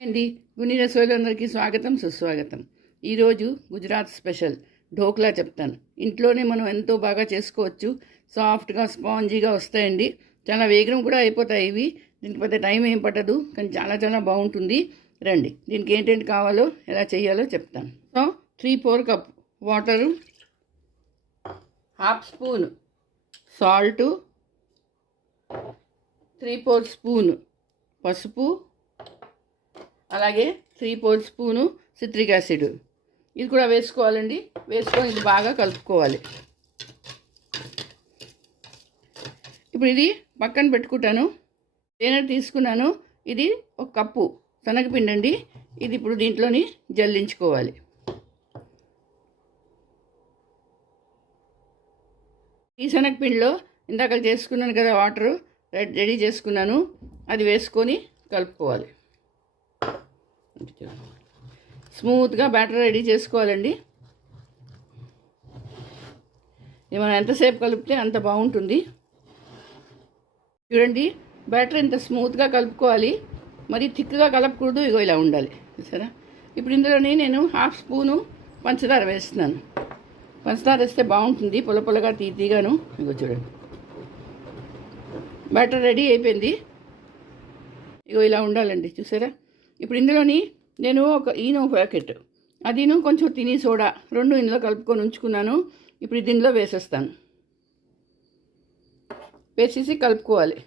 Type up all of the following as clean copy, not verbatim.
అండి గుని రసోయిలందరికీ స్వాగతం సుస్వాగతం. ఈరోజు గుజరాత్ స్పెషల్ ఢోక్లా చెప్తాను. ఇంట్లోనే మనం ఎంతో బాగా చేసుకోవచ్చు. సాఫ్ట్గా స్పాంజీగా వస్తాయండి. చాలా వేగం కూడా అయిపోతాయి ఇవి. దీనికి పెద్ద టైం ఏం పట్టదు, కానీ చాలా చాలా బాగుంటుంది. రండి, దీనికి ఏంటంటే కావాలో ఎలా చేయాలో చెప్తాను. So 3-4 cup water, half spoon salt, 3/4 spoon పసుపు, అలాగే 3/4 స్పూను సిట్రిక్ యాసిడ్ ఇది కూడా వేసుకోవాలండి. వేసుకొని ఇది బాగా కలుపుకోవాలి. ఇప్పుడు ఇది పక్కన పెట్టుకుంటాను. తేనె తీసుకున్నాను. ఇది 1 కప్పు శనగపిండి అండి. ఇది ఇప్పుడు దీంట్లోని జల్లించుకోవాలి. ఈ శనగపిండిలో ఇందాక చేసుకున్నాను కదా, వాటరు రెడీ చేసుకున్నాను, అది వేసుకొని కలుపుకోవాలి. స్మూత్గా బ్యాటర్ రెడీ చేసుకోవాలండి. ఇది మనం ఎంతసేపు కలిపితే అంత బాగుంటుంది. చూడండి, బ్యాటర్ ఇంత స్మూత్గా కలుపుకోవాలి, మరి థిక్గా కలపకూడదు. ఇగో ఇలా ఉండాలి, సరే. ఇప్పుడు ఇందులోని నేను హాఫ్ స్పూను పంచదార వేస్తున్నాను. పంచదార వేస్తే బాగుంటుంది, పొల పొలగా తీగాను. ఇగో చూడండి, బ్యాటర్ రెడీ అయిపోయింది. ఇగో ఇలా ఉండాలండి, చూసారా. ఇప్పుడు ఇందులోని నేను ఒక ఈనో ప్యాకెట్, అదిను కొంచెం తిని సోడా 2 ఇందులో కలుపుకొని ఉంచుకున్నాను. ఇప్పుడు దీనిలో వేసేస్తాను. వేసేసి కలుపుకోవాలి.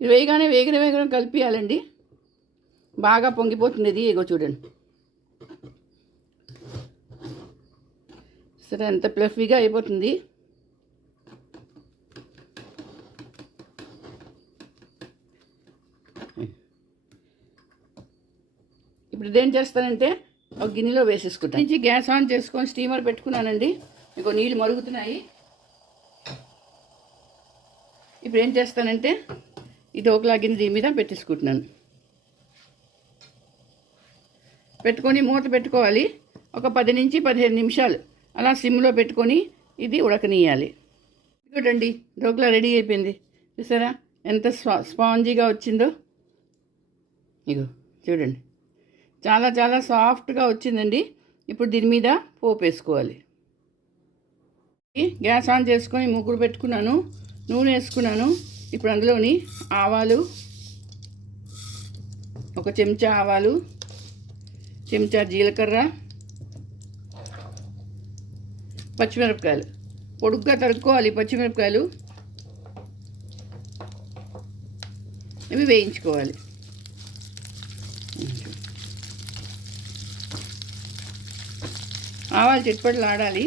ఇది వేగనే కలిపియాలండి. బాగా పొంగిపోతుంది ఇది. ఇగో చూడండి, సరే ఎంత ప్లఫీగా అయిపోతుంది. ఇప్పుడు ఇదేం చేస్తానంటే ఒక గిన్నెలో వేసేసుకుంటాను. నుంచి గ్యాస్ ఆన్ చేసుకొని స్టీమర్ పెట్టుకున్నానండి. ఇంకో నీళ్ళు మరుగుతున్నాయి. ఇప్పుడు ఏం చేస్తానంటే ఈ ఢోక్లా గిన్నె దీని మీద పెట్టేసుకుంటున్నాను. పెట్టుకొని మూత పెట్టుకోవాలి. ఒక 10 నుంచి 15 నిమిషాలు అలా సిమ్లో పెట్టుకొని ఇది ఉడకనీయాలి. చూడండి, ఢోక్లా రెడీ అయిపోయింది. చూసారా ఎంత స్పాంజీగా వచ్చిందో. ఇగో చూడండి, చాలా చాలా సాఫ్ట్గా వచ్చిందండి. ఇప్పుడు దీని మీద పోపు వేసుకోవాలి. గ్యాస్ ఆన్ చేసుకొని ముగ్గురు పెట్టుకున్నాను. నూనె వేసుకున్నాను. ఇప్పుడు అందులోని ఆవాలు, 1 చెంచా ఆవాలు, చెంచా జీలకర్ర, పచ్చిమిరపకాయలు పొడుగ్గా తరుక్కోవాలి. పచ్చిమిరపకాయలు ఇవి వేయించుకోవాలి. ఆవాలు చిట్పట్లు ఆడాలి.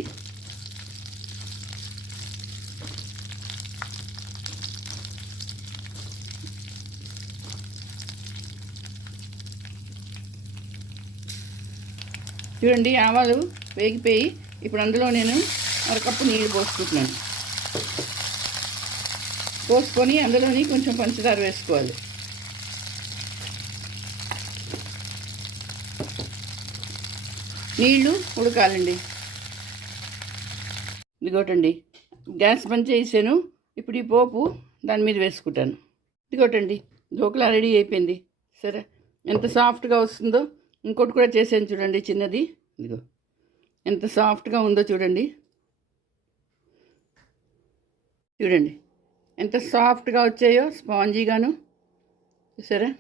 చూడండి, ఆవాలు వేగిపోయి ఇప్పుడు అందులో నేను 1 కప్పు నీళ్ళు పోసుకుంటున్నాను. పోసుకొని అందులోని కొంచెం పంచదార వేసుకోవాలి. నీళ్ళు ఉడకాలండి. ఇదిగోటండి, గ్యాస్ బంద్ చేసాను. ఇప్పుడు ఈ పోపు దాని మీద వేసుకుంటాను. ఇదిగోటండి, ఢోక్లా రెడీ అయిపోయింది. సరే, ఎంత సాఫ్ట్గా వస్తుందో. ఇంకోటి కూడా చేసాను చూడండి, చిన్నది. ఇదిగో ఎంత సాఫ్ట్గా ఉందో చూడండి. చూడండి ఎంత సాఫ్ట్గా వచ్చాయో, స్పాంజీగాను. చూసారా.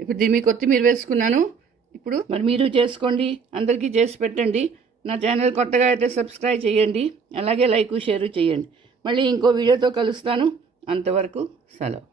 ఇప్పుడు దీని మీద కొత్తిమీర వేసుకున్నాను. ఇప్పుడు మరి మీరు చేసుకోండి, అందరికీ చేసి పెట్టండి. నా ఛానల్ కొత్తగా అయితే సబ్స్క్రైబ్ చేయండి, అలాగే లైక్ షేర్ చేయండి. మళ్ళీ ఇంకో వీడియోతో కలుస్తాను. అంతవరకు సెలవు.